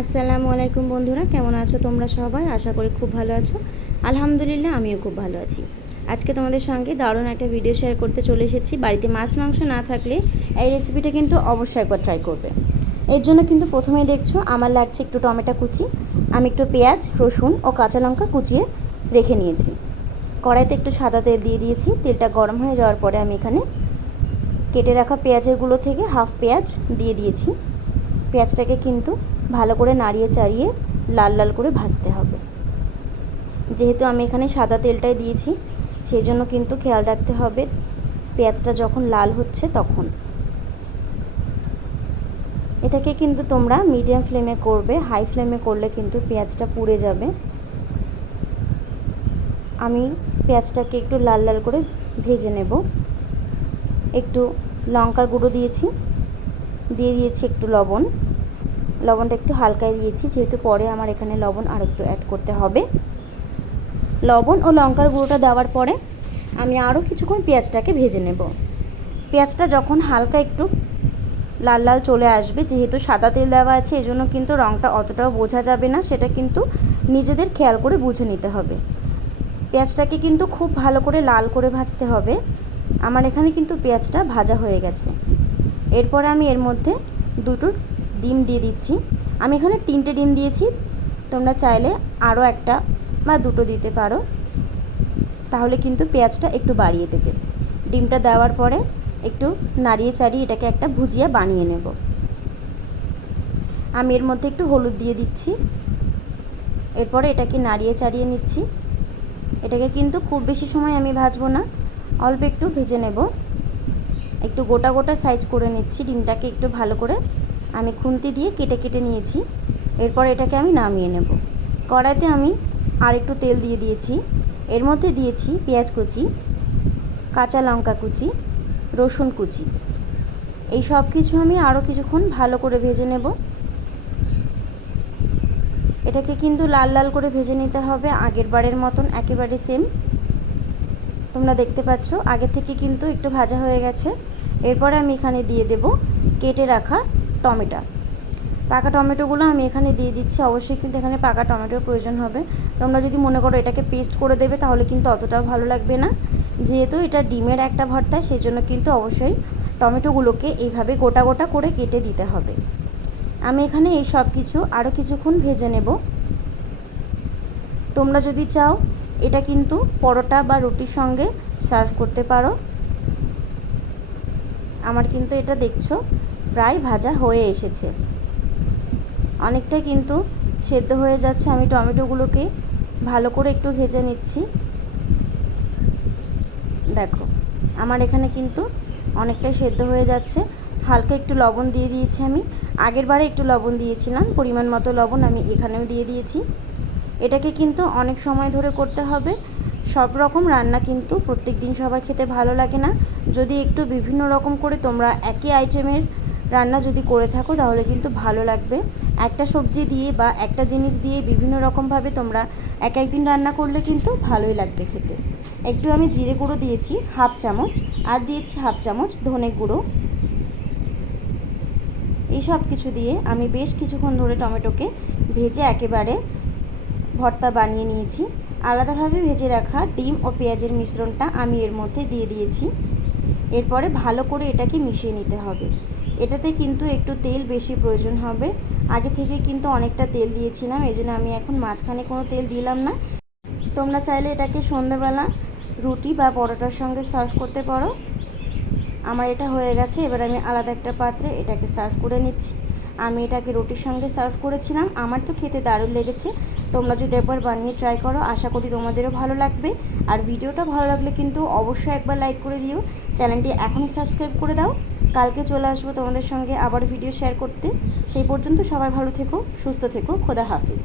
আসসালামু আলাইকুম বন্ধুরা, কেমন আছো তোমরা সবাই? আশা করি খুব ভালো আছো। আলহামদুলিল্লাহ, আমিও খুব ভালো আছি। আজকে তোমাদের সঙ্গে দারুণ একটা ভিডিও শেয়ার করতে চলে এসেছি। বাড়িতে মাছ, মাংস না থাকলে এই রেসিপিটা কিন্তু অবশ্যই একবার ট্রাই করবে। এর জন্য কিন্তু প্রথমেই দেখছ, আমার লাগছে একটু টমেটো কুচি, আমি একটু পেঁয়াজ, রসুন ও কাঁচা লঙ্কা কুচিয়ে রেখে নিয়েছি। কড়াইতে একটু সাদা তেল দিয়ে দিয়েছি, তেলটা গরম হয়ে যাওয়ার পরে আমি এখানে কেটে রাখা পেঁয়াজেরগুলো থেকে হাফ পেঁয়াজ দিয়ে দিয়েছি। পেঁয়াজটাকে কিন্তু ভালো করে নাড়িয়ে চাড়িয়ে লাল লাল করে ভাজতে হবে। যেহেতু আমি এখানে সাদা তেলটাই দিয়েছি, সেই জন্য কিন্তু খেয়াল রাখতে হবে পেঁয়াজটা যখন লাল হচ্ছে তখন। এটাকে কিন্তু তোমরা মিডিয়াম ফ্লেমে করবে, হাই ফ্লেমে করলে কিন্তু পেঁয়াজটা পুড়ে যাবে। আমি পেঁয়াজটাকে একটু লাল লাল করে ভেজে নেব। একটু লঙ্কার গুঁড়ো দিয়েছি, দিয়ে দিয়েছি একটু লবণ। লবণটা একটু হালকায় দিয়েছি, যেহেতু পরে আমার এখানে লবণ আর একটু অ্যাড করতে হবে। লবণ ও লঙ্কার গুঁড়োটা দেওয়ার পরে আমি আরও কিছুক্ষণ পেঁয়াজটাকে ভেজে নেব। পেঁয়াজটা যখন হালকা একটু লাল লাল চলে আসবে, যেহেতু সাদা তেল দেওয়া আছে, এজন্য কিন্তু রঙটা অতটাও বোঝা যাবে না, সেটা কিন্তু নিজেদের খেয়াল করে বুঝে নিতে হবে। পেঁয়াজটাকে কিন্তু খুব ভালো করে লাল করে ভাজতে হবে। আমার এখানে কিন্তু পেঁয়াজটা ভাজা হয়ে গেছে। এরপরে আমি এর মধ্যে দুটো ডিম দিয়ে দিচ্ছি। আমি এখানে তিনটে ডিম দিয়েছি। তোমরা চাইলে আরও একটা বা দুটো দিতে পারো। তাহলে কিন্তু পেঁয়াজটা একটু বাড়িয়ে দেবে। ডিমটা দেওয়ার পরে একটু নাড়িয়ে চাড়িয়ে এটাকে একটা ভুজিয়া বানিয়ে নেব। আমি এর মধ্যে একটু হলুদ দিয়ে দিচ্ছি। এরপরে এটাকে নাড়িয়ে চাড়িয়ে নিচ্ছি। এটাকে কিন্তু খুব বেশি সময় আমি ভাজবো না। অল্প একটু ভেজে নেব। একটু গোটা গোটা সাইজ করে নিচ্ছি। ডিমটাকে একটু ভালো করে আমি খুন্তি দিয়ে কেটে কেটে নিয়েছি। এরপর এটাকে আমি নামিয়ে নেব। কড়াইতে আমি আর একটু তেল দিয়ে দিয়েছি। এর মধ্যে দিয়েছি পেঁয়াজ কুচি, কাঁচা লঙ্কা কুচি, রসুন কুচি। এই সব কিছু আমি আরও কিছুক্ষণ ভালো করে ভেজে নেব। এটাকে কিন্তু লাল লাল করে ভেজে নিতে হবে। আগের বারের মতন একেবারে সেম তোমরা দেখতে পাচ্ছ, আগে থেকে কিন্তু একটু ভাজা হয়ে গেছে। এরপরে আমি এখানে দিয়ে দেব কেটে রাখা টমেটো। পাকা টমেটোগুলো আমি এখানে দিয়ে দিচ্ছি। অবশ্যই কিন্তু এখানে পাকা টমেটোর প্রয়োজন হবে। তোমরা যদি মনে করো এটাকে পেস্ট করে দেবে, তাহলে কিন্তু অতটাও ভালো লাগবে না। যেহেতু এটা ডিমের একটা ভর্তা, সেই জন্য কিন্তু অবশ্যই টমেটোগুলোকে এইভাবে গোটা গোটা করে কেটে দিতে হবে। আমি এখানে এই সব কিছু আরও কিছুক্ষণ ভেজে নেব। তোমরা যদি চাও, এটা কিন্তু পরোটা বা রুটির সঙ্গে সার্ভ করতে পারো। আমার কিন্তু এটা দেখছ। প্রায় ভাজা হয়ে এসেছে। অনেকটা কিন্তু সেদ্ধ হয়ে যাচ্ছে। আমি টমেটোগুলোকে ভালো করে একটু ভেজে নিচ্ছি। দেখো, আমার এখানে কিন্তু অনেকটাই সেদ্ধ হয়ে যাচ্ছে। হালকা একটু লবণ দিয়ে দিয়েছি আমি। আগের বারে একটু লবণ দিয়েছিলাম, পরিমাণ মতো লবণ আমি এখানেও দিয়ে দিয়েছি। এটাকে কিন্তু অনেক সময় ধরে করতে হবে। সব রকম রান্না কিন্তু প্রত্যেক দিন সবার খেতে ভালো লাগে না। যদি একটু বিভিন্ন রকম করে তোমরা একই আইটেমের রান্না যদি করে থাকো, তাহলে কিন্তু ভালো লাগবে। একটা সবজি দিয়ে বা একটা জিনিস দিয়ে বিভিন্ন রকমভাবে তোমরা এক একদিন রান্না করলে কিন্তু ভালোই লাগবে খেতে। একটু আমি জিরে গুঁড়ো দিয়েছি, হাফ চামচ, আর দিয়েছি হাফ চামচ ধনে গুঁড়ো। এই সব কিছু দিয়ে আমি বেশ কিছুক্ষণ ধরে টমেটোকে ভেজে একেবারে ভর্তা বানিয়ে নিয়েছি। আলাদাভাবে ভেজে রাখা ডিম ও পেঁয়াজের মিশ্রণটা আমি এর মধ্যে দিয়ে দিয়েছি। এরপরে ভালো করে এটাকে মিশিয়ে নিতে হবে। এটাতে কিন্তু একটু তেল বেশি প্রয়োজন হবে। আগে থেকে কিন্তু অনেকটা তেল দিয়েছিলাম এই জন্য আমি এখন মাঝখানে কোনো তেল দিলাম না। তোমরা চাইলে এটাকে সন্ধ্যেবেলা রুটি বা পরোটার সঙ্গে সার্ভ করতে পারো। আমার এটা হয়ে গেছে, এবার আমি আলাদা একটা পাত্রে এটাকে সার্ভ করে নিচ্ছি। আমি এটাকে রুটির সঙ্গে সার্ভ করেছিলাম। আমার তো খেতে দারুণ লেগেছে। তোমরা যদি একবার বানিয়ে ট্রাই করো, আশা করি তোমাদেরও ভালো লাগবে। আর ভিডিওটা ভালো লাগলে কিন্তু অবশ্যই একবার লাইক করে দিও। চ্যানেলটি এখনই সাবস্ক্রাইব করে দাও। কালকে চলে আসব তোমাদের সঙ্গে আবার ভিডিও শেয়ার করতে। সেই পর্যন্ত সবাই ভালো থেকো, সুস্থ থেকো। খোদা হাফিজ।